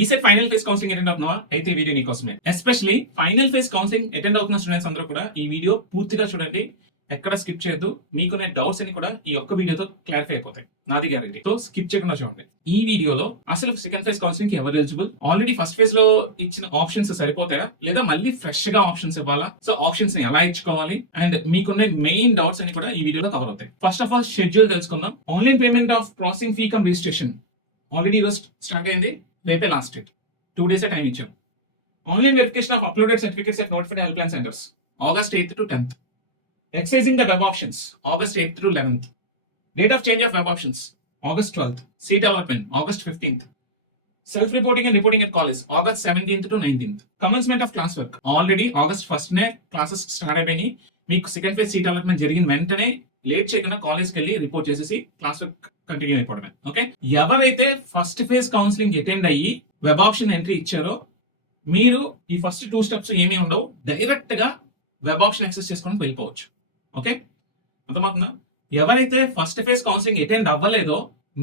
ECET final phase counselling attend అవుతున్నావా? అయితే ఈ వీడియో నీకోసమే. Especially final phase counselling attend అవుతున్న స్టూడెంట్స్ అందరూ కూడా ఈ వీడియో పూర్తిగా చూడండి. ఎక్కడ స్కిప్ చేయొద్దు. మీకున్న డౌట్స్ అన్ని కూడా ఈ ఒక్క వీడియోతో క్లారిఫై అయిపోతాయి. నాది గ్యారెంటీ. సో స్కిప్ చేయకుండా చూడండి. ఈ వీడియోలో అసలు సెకండ్ ఫేజ్ కౌన్సిలింగ్ కి ఎవరు ఎలిజిబుల్, ఆల్రెడీ ఫస్ట్ ఫేజ్ లో ఇచ్చిన ఆప్షన్స్ సరిపోతాయా లేదా మళ్ళీ ఫ్రెష్ గా ఆప్షన్స్ ఇవ్వాలా, సో ఆప్షన్స్ ని ఎలా ఇచ్చుకోవాలి అండ్ మీకున్న మెయిన్ డౌట్స్ అన్ని కూడా ఈ వీడియోలో కవర్ అవుతాయి. ఫస్ట్ ఆఫ్ ఆల్ షెడ్యూల్ తెలుసుకుందాం. Online payment of processing fee come registration already ఈరోజు స్టార్ట్ అయింది. రేపే లాస్ట్ డేట్. 2 days టైం ఇచ్చాం. Online verification of uploaded certificates at notified help line centres August 8th to 10th. Exercising the web options August 8th to 11th. Date of change of web options August 12th. Seat allotment August 15th. Self-reporting and reporting at college August 17th to 19th. Commencement of classwork already August 1st నే classes start అయిపోయినాయి. మీకు second phase seat allotment జరిగిన వెంటనే late చేయకుండా కాలేజ్కి వెళ్ళి report చేసేసి class work continue అయిపోవడమే. Okay, ఎవరైతే ఫస్ట్ ఫేజ్ కౌన్సిలింగ్ అటెండ్ అయ్యి వెబ్ ఆప్షన్ ఎంట్రీ ఇచ్చారో మీరు ఈ ఫస్ట్ 2 steps ఏమీ ఉండవు, డైరెక్ట్ గా వెబ్ ఆప్షన్ యాక్సెస్ చేసుకొని వెళ్ళిపోవచ్చు. ఓకే, అర్థమవుతుందా? ఎవరైతే ఫస్ట్ ఫేజ్ కౌన్సిలింగ్ అటెండ్ అవ్వలేదో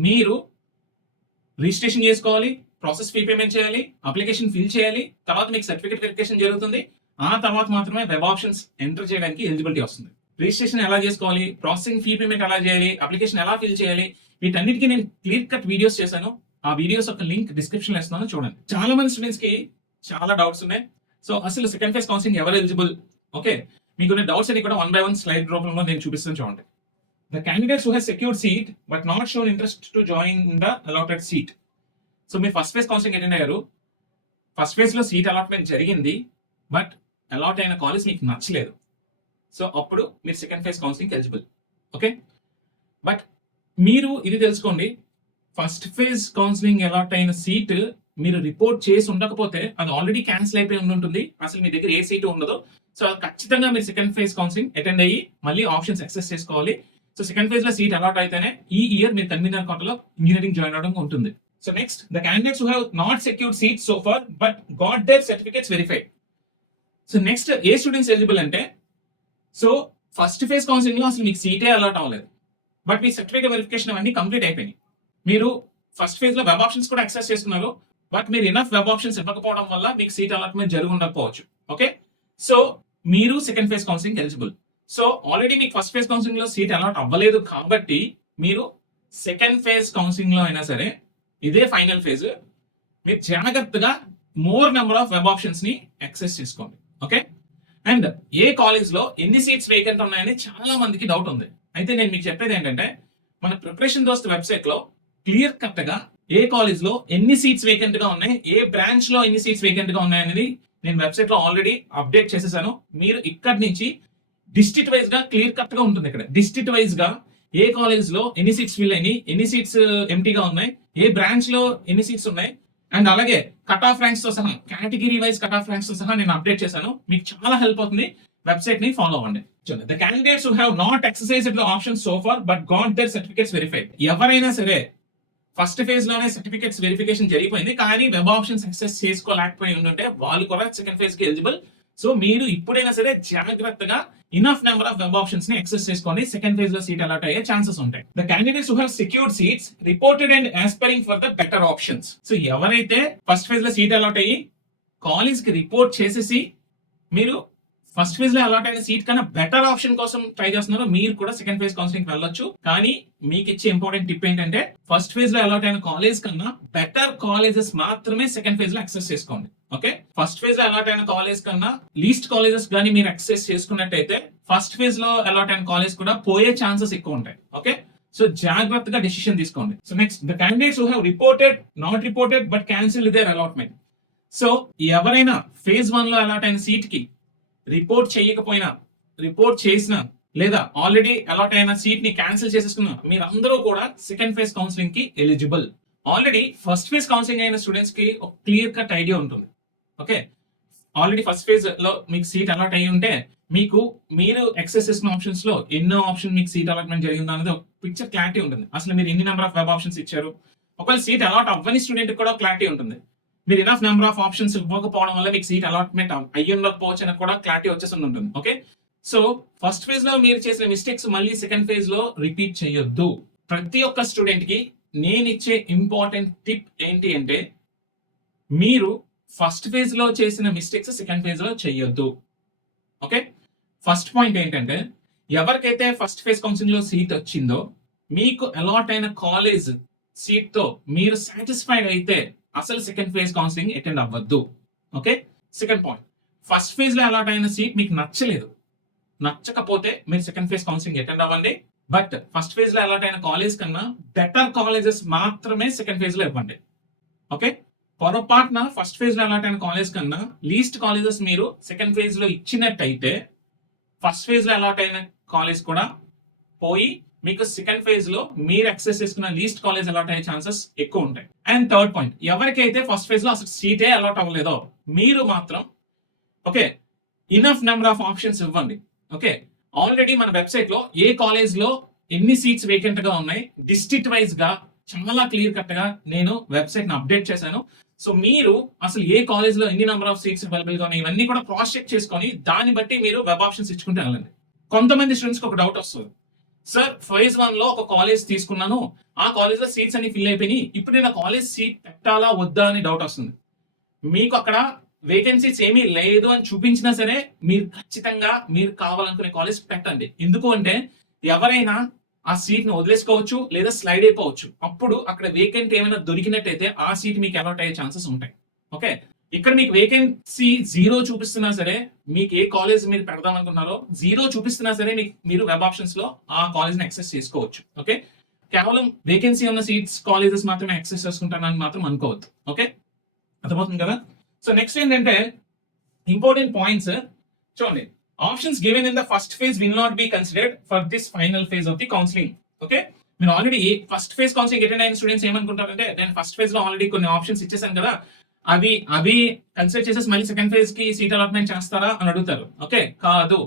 మీరు రిజిస్ట్రేషన్ చేసుకోవాలి, ప్రాసెస్ ఫీ పేమెంట్ చేయాలి, అప్లికేషన్ ఫిల్ చేయాలి, తర్వాత మీకు సర్టిఫికేట్ వెరిఫికేషన్ జరుగుతుంది. ఆ తర్వాత మాత్రమే వెబ్ ఆప్షన్స్ ఎంటర్ చేయడానికి ఎలిజిబిలిటీ వస్తుంది. రిజిస్ట్రేషన్ ఎలా చేసుకోవాలి, ప్రాసెసింగ్ ఫీ పేమెంట్ ఎలా చేయాలి, అప్లికేషన్ ఎలా ఫిల్ చేయాలి, వీటన్నిటికీ నేను క్లియర్ కట్ వీడియోస్ చేశాను. ఆ వీడియోస్ ఒక లింక్ డిస్క్రిప్షన్ లో ఇస్తున్నాను, చూడండి. చాలా మంది స్టూడెంట్స్ కి చాలా డౌట్స్ ఉన్నాయి. సో అసలు సెకండ్ ఫేజ్ కౌన్సిలింగ్ ఎవరు ఎలిజిబుల్? ఓకే, మీకున్న డౌట్స్ అన్ని కూడా 1 by 1 స్లైడ్ రూపంలో నేను చూపిస్తాను, చూడండి. The candidates who has secured seat but not shown interest to join the allotted seat. So మీరు ఫస్ట్ ఫేజ్ కౌన్సిలింగ్ అటెండ్ అయ్యారు, ఫస్ట్ ఫేజ్ లో సీట్ అలాట్మెంట్ జరిగింది, బట్ అలాట్ అయిన కాలేజ్ మీకు నచ్చలేదు. సో అప్పుడు మీరు second phase counselling eligible. Okay, but మీరు ఇది తెలుసుకోండి, ఫస్ట్ ఫేజ్ కౌన్సిలింగ్ అలాట్ అయిన సీట్ మీరు రిపోర్ట్ చేసి ఉండకపోతే అది ఆల్రెడీ క్యాన్సిల్ అయిపోయి ఉంటుంది, అసలు మీ దగ్గర ఏ సీటు ఉండదు. సో ఖచ్చితంగా మీరు సెకండ్ ఫేజ్ కౌన్సిలింగ్ అటెండ్ అయ్యి మళ్ళీ ఆప్షన్స్ యాక్సెస్ చేసుకోవాలి. సో సెకండ్ ఫేజ్ లో సీట్ అలాట్ అయితేనే ఈ ఇయర్ మీరు కన్వీనర్ కోటాలో ఇంజనీరింగ్ జాయిన్ అవడం ఉంటుంది. So next, the candidates who have not secured seat so far but got their certificates verified. So next ఏ స్టూడెంట్స్ ఎలిజిబుల్ అంటే, సో ఫస్ట్ ఫేజ్ కౌన్సిలింగ్ లో అసలు మీకు సీటే అలాట్ అవ్వలేదు, బట్ మీ సర్టిఫికేట్ వెరిఫికేషన్ అవన్నీ కంప్లీట్ అయిపోయినాయి. మీరు ఫస్ట్ ఫేజ్ లో వెబ్ ఆప్షన్స్ కూడా యాక్సెస్ చేసుకున్నారు, బట్ మీరు ఎనఫ్ వెబ్ ఆప్షన్స్ ఇవ్వకపోవడం వల్ల మీకు సీట్ అలాట్మెంట్ జరిగి ఉండకపోవచ్చు. ఓకే, సో మీరు second phase counselling eligible. So already మీకు ఫస్ట్ ఫేజ్ కౌన్సిలింగ్ లో సీట్ అలాట్ అవ్వలేదు కాబట్టి మీరు సెకండ్ ఫేజ్ కౌన్సిలింగ్ లో అయినా సరే ఇదే ఫైనల్ ఫేజ్, మీరు జాగ్రత్తగా more number of web options ని యాక్సెస్ చేసుకోండి. ఓకే, అండ్ ఏ కాలేజ్ లో ఎన్ని సీట్స్ వేకెంట్ ఉన్నాయని చాలా మందికి డౌట్ ఉంది. అయితే నేను మీకు చెప్పేది ఏంటంటే, మన ప్రిపరేషన్ దోస్త్ వెబ్సైట్ లో క్లియర్ కట్ గా ఏ కాలేజ్ లో ఎన్ని సీట్స్ వేకెంట్ గా ఉన్నాయి, ఏ బ్రాంచ్ లో ఎన్ని సీట్స్ వేకెంట్ గా ఉన్నాయి అనేది నేను వెబ్సైట్ లో ఆల్రెడీ అప్డేట్ చేసేసాను. మీరు ఇక్కడ నుంచి డిస్ట్రిక్ట్ వైజ్ గా క్లియర్ కట్ గా ఉంటుంది. ఇక్కడ డిస్ట్రిక్ట్ వైజ్ గా ఏ కాలేజ్ లో ఎన్ని సీట్స్ ఫిల్ అయినాయి, ఎన్ని సీట్స్ ఎంటీగా ఉన్నాయి, ఏ బ్రాంచ్ లో ఎన్ని సీట్స్ ఉన్నాయి, అండ్ అలాగే కట్ ఆఫ్ ర్యాంక్స్ తో సహా, category wise cut off ranks తో సహా నేను అప్డేట్ చేశాను. మీకు చాలా హెల్ప్ అవుతుంది. వెబ్సైట్ ని ఫాలో అవ్వండి. The candidates who have not exercised the option so far but got their certificates verified. ఎవరైనా సరే ఫస్ట్ ఫేజ్ లోనే సర్టిఫికేట్స్ వెరిఫికేషన్ జరిగిపోయింది, కానీ వెబ్ ఆప్షన్స్ యాక్సెస్ చేసుకోలేకపోయి ఉంటే వాళ్ళు కూడా సెకండ్ ఫేజ్ కి ఎలిజిబుల్. సో మీరు ఇప్పుడైనా సరే జాగ్రత్తగా enough number of web options ని యాక్సెస్ చేసుకోండి. సెకండ్ ఫేజ్ లో సీట్ అలాట్ అయ్యే ఛాన్సెస్ ఉంటాయి. The candidates who have secured seats reported and aspiring for the better options. So ఎవరైతే ఫస్ట్ ఫేజ్ లో సీట్ అలాట్ అయ్యి కాలేజ్ కి రిపోర్ట్ చేసేసి మీరు ఫస్ట్ ఫేజ్ లో అలాట్ అయిన సీట్ కన్నా బెటర్ ఆప్షన్ కోసం ట్రై చేస్తున్నారు, మీరు కూడా సెకండ్ ఫేజ్ కౌన్సిలింగ్ వెళ్ళొచ్చు. కానీ మీకు ఇచ్చే ఇంపార్టెంట్ టిప్ ఏంటంటే, ఫస్ట్ ఫేజ్ లో అలాట్ అయిన కాలేజ్ కన్నా బెటర్ కాలేజెస్ మాత్రమే సెకండ్ ఫేజ్ లో యాక్సెస్ చేసుకోండి. ఓకే, ఫస్ట్ ఫేజ్ లో అలాట్ అయిన కాలేజ్ కన్నా లీస్ట్ కాలేజెస్ కానీ మీరు యాక్సెస్ చేసుకున్నట్టయితే ఫస్ట్ ఫేజ్ లో అలాట్ అయిన కాలేజ్ కూడా పోయే ఛాన్సెస్ ఎక్కువ ఉంటాయి. ఓకే, సో జాగ్రత్తగా డెసిషన్ తీసుకోండి. So next, the candidates who have reported not reported but cancel their allotment. So ఎవరైనా ఫేజ్ 1 లో అలాట్ అయిన సీట్ కి రిపోర్ట్ చేయకపోయినా, రిపోర్ట్ చేసినా, లేదా ఆల్రెడీ అలాట్ అయిన సీట్ ని క్యాన్సిల్ చేసేసుకున్నా, మీరందరూ కూడా సెకండ్ ఫేజ్ కౌన్సిలింగ్ కి eligible. Already first phase counselling అయిన స్టూడెంట్స్ కి ఒక క్లియర్ కట్ ఐడియా ఉంటుంది. ఓకే, ఆల్రెడీ ఫస్ట్ ఫేజ్ లో మీకు సీట్ అలాట్ అయ్యి ఉంటే మీకు మీరు యాక్సెస్ చేసిన ఆప్షన్స్ లో ఎన్నో ఆప్షన్ మీకు సీట్ అలాట్మెంట్ జరిగిందో అనేది ఒక పిక్చర్ క్లారిటీ ఉంటుంది. అసలు మీరు ఎన్ని నెంబర్ ఆఫ్ వెబ్ ఆప్షన్స్ ఇచ్చారు, ఒకవేళ సీట్ అలాట్ అవ్వని స్టూడెంట్ కూడా క్లారిటీ ఉంటుంది. మీరు ఇనఫ్ నెంబర్ ఆఫ్ ఆప్షన్స్ ఇవ్వకపోవడం వల్ల మీకు సీట్ అలాట్మెంట్ అయ్యి ఉండకపోవచ్చు అని కూడా క్లారిటీ వచ్చేసి ఉంటుంది. ఓకే, సో ఫస్ట్ ఫేజ్ లో మీరు చేసిన మిస్టేక్స్ మళ్ళీ సెకండ్ ఫేజ్ లో రిపీట్ చేయొద్దు. ప్రతి ఒక్క స్టూడెంట్ కి నేను ఇచ్చే ఇంపార్టెంట్ టిప్ ఏంటి అంటే, మీరు ఫస్ట్ ఫేజ్ లో చేసిన మిస్టేక్స్ సెకండ్ ఫేజ్ లో చెయ్యొద్దు. ఓకే, ఫస్ట్ పాయింట్ ఏంటంటే ఎవరికైతే ఫస్ట్ ఫేజ్ కౌన్సిలింగ్ లో సీట్ వచ్చిందో మీకు అలాట్ అయిన కాలేజ్ సీట్ తో మీరు సాటిస్ఫైడ్ అయితే అసలు సెకండ్ ఫేజ్ కౌన్సిలింగ్ అటెండ్ అవ్వద్దు. Okay, second point, first phase లో అలాట్ అయిన సీట్ మీకు నచ్చలేదు, నచ్చకపోతే మీరు సెకండ్ ఫేజ్ కౌన్సిలింగ్ అటెండ్ అవ్వండి. బట్ ఫస్ట్ ఫేజ్ లో అలాట్ అయిన కాలేజ్ కన్నా బెటర్ కాలేజెస్ మాత్రమే సెకండ్ ఫేజ్ లో ఇవ్వండి. ఓకే, పొరపాటున ఫస్ట్ ఫేజ్ లో అలాట్ అయిన కాలేజ్ కన్నా లీస్ట్ కాలేజెస్ మీరు సెకండ్ ఫేజ్ లో ఇచ్చినట్టయితే ఫస్ట్ ఫేజ్ లో అలాట్ అయిన కాలేజ్ కూడా పోయి మీకు సెకండ్ ఫేజ్ లో మీరు యాక్సెస్ చేసుకున్న లీస్ట్ కాలేజ్ అలాట్ అయ్యే ఛాన్సెస్ ఎక్కువ ఉంటాయి. అండ్ థర్డ్ పాయింట్, ఎవరికైతే ఫస్ట్ ఫేజ్ లో అసలు సీటే అలాట్ అవ్వలేదో మీరు మాత్రం okay enough number of options ఇవ్వండి. ఓకే, ఆల్రెడీ మన వెబ్సైట్ లో ఏ కాలేజ్ లో ఎన్ని సీట్స్ వేకెంట్ గా ఉన్నాయి డిస్ట్రిక్ట్ వైజ్ గా చాలా క్లియర్ కట్ గా నేను వెబ్సైట్ ని అప్డేట్ చేశాను. సో మీరు అసలు ఏ కాలేజ్ లో ఎన్ని నెంబర్ ఆఫ్ సీట్స్ అవైలబుల్ గా ఉన్నాయి ఇవన్నీ కూడా క్రాస్ చెక్ చేసుకొని దాన్ని బట్టి మీరు వెబ్ ఆప్షన్స్ ఇచ్చుకుంటే వెళ్ళండి. కొంతమంది స్టూడెంట్స్ కి ఒక డౌట్ వస్తుంది, సార్ ఫేజ్ 1 లో ఒక కాలేజ్ తీసుకున్నాను, ఆ కాలేజ్ లో సీట్స్ అన్ని ఫిల్ అయిపోయినాయి, ఇప్పుడు నేను కాలేజ్ సీట్ పెట్టాలా వద్దా అని డౌట్ వస్తుంది. మీకు అక్కడ వేకెన్సీస్ ఏమీ లేదు అని చూపించినా సరే మీరు ఖచ్చితంగా మీరు కావాలనుకునే కాలేజ్ పెట్టండి. ఎందుకు అంటే ఎవరైనా ఆ సీట్ ని వదిలేసుకోవచ్చు లేదా స్లైడ్ అయిపోవచ్చు. అప్పుడు అక్కడ వేకెంట్ ఏమైనా దొరికినట్టయితే ఆ సీట్ మీకు అలాట్ అయ్యే ఛాన్సెస్ ఉంటాయి. ఓకే, ఇక్కడ మీకు వేకెన్సీ 0 చూపిస్తున్నా సరే మీకు ఏ కాలేజ్ మీరు పెడదాం అనుకున్నారో 0 చూపిస్తున్నా సరే మీరు వెబ్ ఆప్షన్స్ లో ఆ కాలేజ్ ని యాక్సెస్ చేసుకోవచ్చు. ఓకే, కేవలం వేకెన్సీ ఉన్న సీట్స్ కాలేజెస్ మాత్రమే యాక్సెస్ చేసుకుంటానని మాత్రం అనుకోవద్దు. ఓకే, అర్థమవుతుంది కదా. సో నెక్స్ట్ ఏంటంటే ఇంపార్టెంట్ పాయింట్స్ చూడండి, options given in the first phase will not be considered for this final phase of the counselling. Okay, మీరు already first phase counselling attend అయిన స్టూడెంట్స్ ఏమనుకుంటారంటే నేను ఫస్ట్ ఫేజ్ లో already కొన్ని options ఇచ్చేసాను కదా, అవి కన్సిడర్ చేసేసి మళ్ళీ సెకండ్ ఫేజ్ కి సీట్ అలాట్మెంట్ చేస్తారా అని అడుగుతారు. ఓకే, కాదు,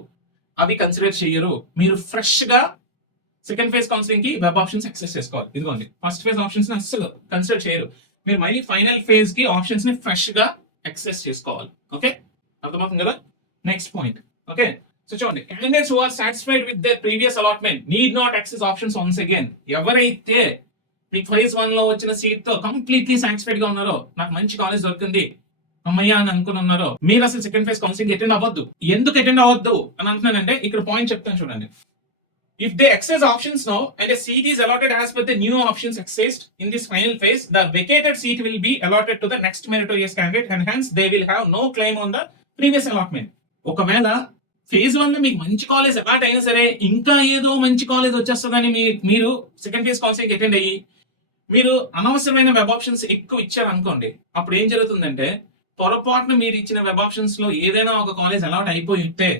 అవి కన్సిడర్ చేయరు. మీరు ఫ్రెష్ గా సెకండ్ ఫేజ్ కౌన్సిలింగ్ కి వెబ్ ఆప్షన్స్ యాక్సెస్ చేసుకోవాలి. ఇదిగోండి, ఫస్ట్ ఫేజ్ ఆప్షన్స్ అస్సలు కన్సిడర్ చేయరు. మీరు మళ్ళీ ఫైనల్ ఫేజ్ కి ఆప్షన్స్ ని ఫ్రెష్ గా యాక్సెస్ చేసుకోవాలి. ఓకే, అర్థమవుతుంది కదా. నెక్స్ట్ పాయింట్, ఓకే, సో చూడండి, candidates who are satisfied with their previous allotment need not access options once again. ఎవరైతే మీకు ఫేజ్ 1 లో వచ్చిన సీట్ తో కంప్లీట్లీ సాటిస్ఫైడ్ గా ఉన్నారో, నాకు మంచి కాలేజ్ దొరికింది అమ్మయ్య అని అనుకుని ఉన్నారో, మీరు అసలు సెకండ్ ఫేజ్ కౌన్సిలింగ్ అటెండ్ అవ్వద్దు. ఎందుకు అటెండ్ అవ్వద్దు అని అంటున్నానంటే ఇక్కడ పాయింట్ చెప్తాను చూడండి. If they access options now and a seat is allotted as per the new options accessed in this final phase, the vacated seat will be allotted to the next meritorious candidate and hence they will have no claim on the previous allotment. ఒకవేళ phase 1 లో మీకు మంచి college allot అయినా సరే ఇంకా ఏదో మంచి college వచ్చేస్తుందని మీరు సెకండ్ ఫేజ్ కౌన్సిలింగ్ అటెండ్ అయ్యి మీరు అనవసరమైన వెబ్ ఆప్షన్స్ ఎక్కువ ఇచ్చారు అనుకోండి, అప్పుడు ఏం జరుగుతుందంటే పొరపాటున మీరు ఇచ్చిన వెబ్ ఆప్షన్స్ లో ఏదైనా ఒక కాలేజ్ అలాట్ అయిపోయి ఉంటే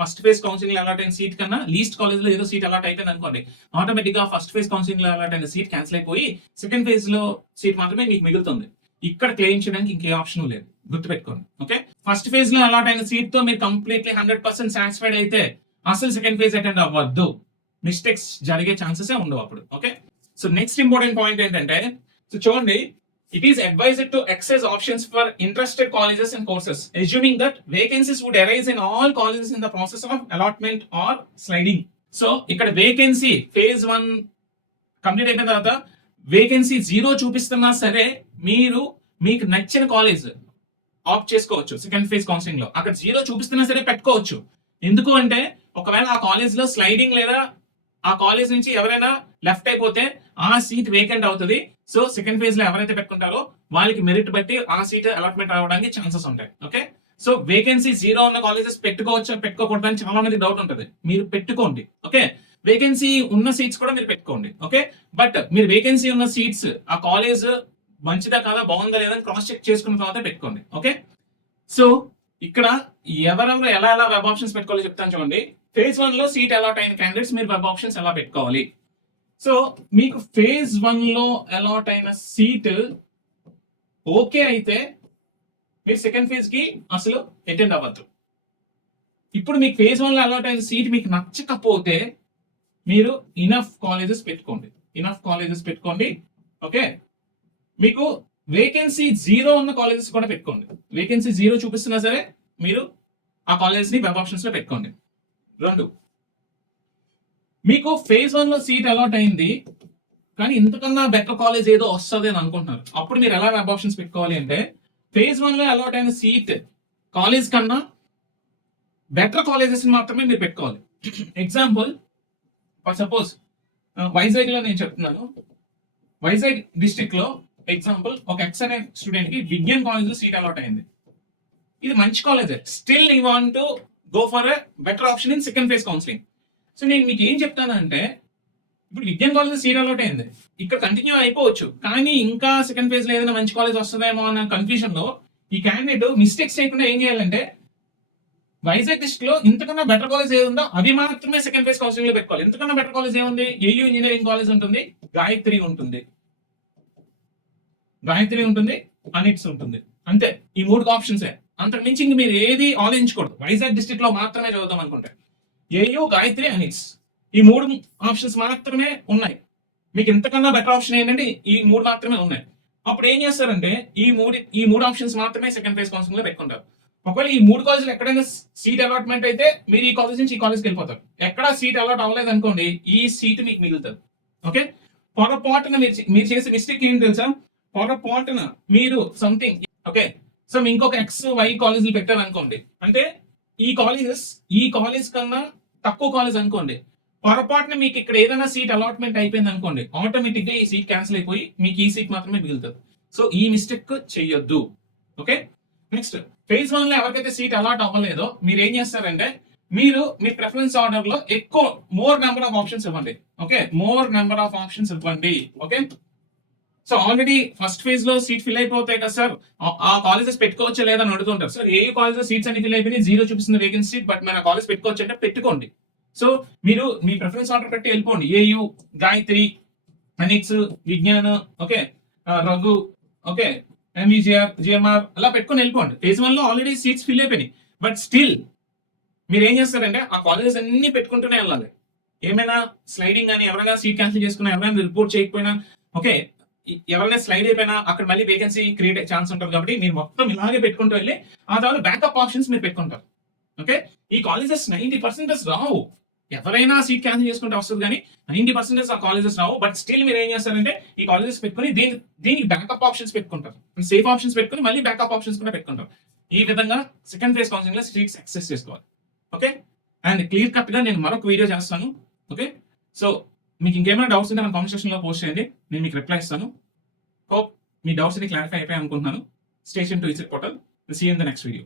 ఫస్ట్ ఫేజ్ కౌన్సిలింగ్ అలాట్ అయిన సీట్ కన్నా లీస్ట్ కాలేజ్ లో ఏదో సీట్ అలాట్ అయిపోయింది అనుకోండి, ఆటోమేటిక్ గా ఫస్ట్ ఫేజ్ కౌన్సిలింగ్ లో అలాట్ అయిన సీట్ క్యాన్సిల్ అయిపోయి సెకండ్ ఫేజ్ లో సీట్ మాత్రమే మీకు మిగులుతుంది. ఇక్కడ క్లెయిమ్ చేయడానికి ఇంకే ఆప్షన్ లేదు, గుర్తుపెట్టుకోండి. ఓకే, ఫస్ట్ ఫేజ్ లో అలాట్ అయిన సీట్ తో మీరు కంప్లీట్లీ 100% సాటిస్ఫైడ్ అయితే అసలు సెకండ్ ఫేజ్ అటెండ్ అవ్వద్దు. మిస్టేక్స్ జరిగే ఛాన్సెస్ ఉండవు అప్పుడు. Okay, so next important point ఏంటంటే, సో చూడండి, it is advised to access options for interested colleges and courses, assuming that vacancies would arise in all colleges in the process of allotment or sliding. So, ఇక్కడ vacancy phase 1 complete అయిపోయిన తర్వాత vacancy 0 చూపిస్తున్నా సరే మీకు నచ్చిన college opt చేసుకోవచ్చు. Second phase counselling లో అక్కడ 0 చూపిస్తున్నా సరే పెట్టుకోవచ్చు. ఎందుకు అంటే ఒకవేళ ఆ కాలేజ్ లో స్లైడింగ్ లేదా ఆ కాలేజ్ నుంచి ఎవరైనా లెఫ్ట్ అయిపోతే ఆ సీట్ వేకెంట్ అవుతుంది. సో సెకండ్ ఫేజ్ లో ఎవరైతే పెట్టుకుంటారో వాళ్ళకి మెరిట్ బట్టి ఆ సీట్ అలాట్మెంట్ అవ్వడానికి ఛాన్సెస్ ఉంటాయి. ఓకే, సో వేకెన్సీ 0 ఉన్న కాలేజెస్ పెట్టుకోవచ్చు పెట్టుకోకూడదు అని చాలా మంది డౌట్ ఉంటుంది. మీరు పెట్టుకోండి. ఓకే, వేకెన్సీ ఉన్న సీట్స్ కూడా మీరు పెట్టుకోండి. ఓకే, బట్ మీరు వేకెన్సీ ఉన్న సీట్స్ ఆ కాలేజ్ మంచిదా కాదా బాగుందా లేదా క్రాస్ చెక్ చేసుకున్న తర్వాత పెట్టుకోండి. ఓకే, సో ఇక్కడ ఎవరెవరు ఎలా వెబ్ ఆప్షన్స్ పెట్టుకోవాలో చెప్తాను చూడండి. ఫేజ్ 1 లో సీట్ అలాట్ అయిన క్యాండిడేట్స్ మీరు వెబ్ ఆప్షన్స్ ఎలా పెట్టుకోవాలి. సో మీకు ఫేజ్ 1 లో అలాట్ అయిన సీట్ ఓకే అయితే మీరు సెకండ్ ఫేజ్ కి అసలు అటెండ్ అవ్వద్దు. ఇప్పుడు మీకు ఫేజ్ 1 లో అలాట్ అయిన సీట్ మీకు నచ్చకపోతే మీరు ఇనఫ్ కాలేజెస్ పెట్టుకోండి. ఓకే, మీకు వేకెన్సీ 0 ఉన్న కాలేజెస్ కూడా పెట్టుకోండి. వేకెన్సీ 0 చూపిస్తున్నా సరే మీరు ఆ కాలేజెస్ ని వెబ్ ఆప్షన్స్ లో పెట్టుకోండి. 2, మీకు ఫేజ్ 1 లో సీట్ అలాట్ అయింది కానీ ఇంతకన్నా బెటర్ కాలేజ్ ఏదో వస్తుంది అని అనుకుంటున్నారు. అప్పుడు మీరు ఎలా వెబ్ ఆప్షన్స్ పెట్టుకోవాలి అంటే ఫేజ్ 1 లో అలాట్ అయిన సీట్ కాలేజ్ కన్నా బెటర్ కాలేజెస్ మాత్రమే మీరు పెట్టుకోవాలి. ఎగ్జాంపుల్ ఫర్ సపోజ్ వైజాగ్ లో నేను చెప్తున్నాను. వైజాగ్ డిస్ట్రిక్ట్ లో ఎగ్జాంపుల్ ఒక ఎక్స్ అనే స్టూడెంట్ కి విజ్ఞాన్ కాలేజ్ లో సీట్ అలాట్ అయింది. ఇది మంచి college, still you want to go for a better option in second phase counselling. So నేను మీకు ఏం చెప్తానంటే, ఇప్పుడు విజ్ఞాన్ కాలేజ్ సీట్ అలాట్ అయింది, ఇక్కడ కంటిన్యూ అయిపోవచ్చు, కానీ ఇంకా సెకండ్ ఫేజ్ లో ఏదైనా మంచి కాలేజ్ వస్తుందేమో అన్న కన్ఫ్యూజన్ లో ఈ క్యాండిడేట్ మిస్టేక్స్ చేయకుండా ఏం చేయాలంటే, వైజాగ్ డిస్ట్రిక్ట్ లో ఇంతకన్నా బెటర్ కాలేజ్ ఏది ఉందో అవి మాత్రమే సెకండ్ ఫేజ్ కౌన్సిలింగ్ లో పెట్టుకోవాలి. ఇంతకన్నా బెటర్ కాలేజ్ ఏముంది? ఏయూ ఇంజనీరింగ్ కాలేజ్ ఉంటుంది, గాయత్రి ఉంటుంది, అనిట్స్ ఉంటుంది, అంతే. ఈ 3 ఆప్షన్స్. అంతకు మించి ఇంక మీరు ఏది ఆలోచించకూడదు. వైజాగ్ డిస్ట్రిక్ట్ లో మాత్రమే చదువుతాం అనుకుంటే ఏయూ, గాయత్రి, అనిట్స్ ఈ 3 ఆప్షన్స్ మాత్రమే ఉన్నాయి. మీకు ఇంతకన్నా బెటర్ ఆప్షన్ ఏంటంటే ఈ 3 మాత్రమే ఉన్నాయి. అప్పుడు ఏం చేస్తారంటే ఈ మూడు ఆప్షన్స్ మాత్రమే సెకండ్ ఫేజ్ కౌన్సిలింగ్ లో పెట్టుకుంటారు. ఒకవేళ ఈ 3 కాలేజీలు ఎక్కడైనా సీట్ అలాట్మెంట్ అయితే మీరు ఈ కాలేజ్ నుంచి ఈ కాలేజ్కి వెళ్ళిపోతారు. ఎక్కడ సీట్ అలాట్ అవ్వలేదు అనుకోండి, ఈ సీట్ మీకు మిగులుతుంది. ఓకే, పొరపాటున మీరు చేసే మిస్టేక్ ఏంటి తెలుసా? పొరపాటున మీరు సంథింగ్ ఓకే, సో ఇంకొక XY కాలేజీలు పెట్టారు అనుకోండి, అంటే ఈ కాలేజ్ కన్నా తక్కువ కాలేజ్ అనుకోండి, పొరపాటున మీకు ఇక్కడ ఏదైనా సీట్ అలాట్మెంట్ అయిపోయింది అనుకోండి, ఆటోమేటిక్ గా ఈ సీట్ క్యాన్సిల్ అయిపోయి మీకు ఈ సీట్ మాత్రమే మిగులుతుంది. సో ఈ మిస్టేక్ చెయ్యొద్దు. ఓకే, నెక్స్ట్ ఫేజ్ 1 లో ఎవరికైతే సీట్ అలాట్ అవ్వలేదో మీరు ఏం చేస్తారంటే, మీరు మీ ప్రిఫరెన్స్ ఆర్డర్ లో ఎక్కువ మోర్ నెంబర్ ఆఫ్ ఆప్షన్స్ ఇవ్వండి. Okay, more number of options ఇవ్వండి. Okay, so already first phase లో సీట్ ఫిల్ అయిపోతాయి కదా సార్, ఆ కాలేజెస్ పెట్టుకోవచ్చా లేదా అని అడుగుతుంటారు. సార్ ఏ కాలేజెస్ సీట్స్ అన్ని ఫిల్ అయిపోయి 0 చూపిస్తుంది వేకెన్సీ సీట్, బట్ మన కాలేజ్ పెట్టుకోవచ్చు అంటే పెట్టుకోండి. సో మీరు మీ ప్రిఫరెన్స్ ఆర్డర్ పెట్టి వెళ్ళిపోండి. AU, Gayatri, ANITS, Vignan, okay, Raghu, okay, MVGR, GMR అలా పెట్టుకొని వెళ్ళిపోండి. ఫేజ్ 1 లో ఆల్రెడీ సీట్స్ ఫిల్ అయిపోయినాయి, బట్ స్టిల్ మీరు ఏం చేస్తారంటే ఆ కాలేజెస్ అన్ని పెట్టుకుంటూనే వెళ్ళాలి. ఏమైనా స్లైడింగ్ అని ఎవరైనా సీట్ క్యాన్సిల్ చేసుకున్నా, ఎవరైనా రిపోర్ట్ చేయకపోయినా, ఓకే, ఎవరైనా స్లైడ్ అయిపోయినా అక్కడ మళ్ళీ వేకెన్సీ క్రియేట్ అయ్యే ఛాన్స్ ఉంటుంది. కాబట్టి మీరు మొత్తం ఇలాగే పెట్టుకుంటూ వెళ్ళి ఆ తర్వాత బ్యాకప్ ఆప్షన్స్ మీరు పెట్టుకుంటారు. ఓకే, ఈ కాలేజెస్ 90% రావు. ఎవరైనా సీట్ క్యాన్సిల్ చేసుకుంటే వస్తుంది, కానీ 90% ఆ కాలేజెస్ రావు. బట్ స్టిల్ మీరు ఏం చేస్తారంటే ఈ కాలేజెస్ పెట్టుకుని దీనికి బ్యాకప్ ఆప్షన్స్ పెట్టుకుంటారు, సేఫ్ ఆప్షన్స్ పెట్టుకుని మళ్ళీ బ్యాకప్ ఆప్షన్స్ కూడా పెట్టుకుంటారు. ఈ విధంగా సెకండ్ ఫేజ్ కౌన్సిలింగ్ లో సీట్స్ యాక్సెస్ చేసుకోవాలి. ఓకే, అండ్ క్లియర్ కట్ గా నేను మరొక వీడియో చేస్తాను. ఓకే, సో మీకు ఇంకేమైనా డౌట్స్ ఉంటే మన కామెంట్ సెక్షన్ లో పోస్ట్ చేయండి, నేను మీకు రిప్లై ఇస్తాను. హోప్ మీ డౌట్స్ ని క్లారిఫై అయిపోయాయి అనుకుంటున్నాను. Stay tuned to ECET portal. See you in the next video.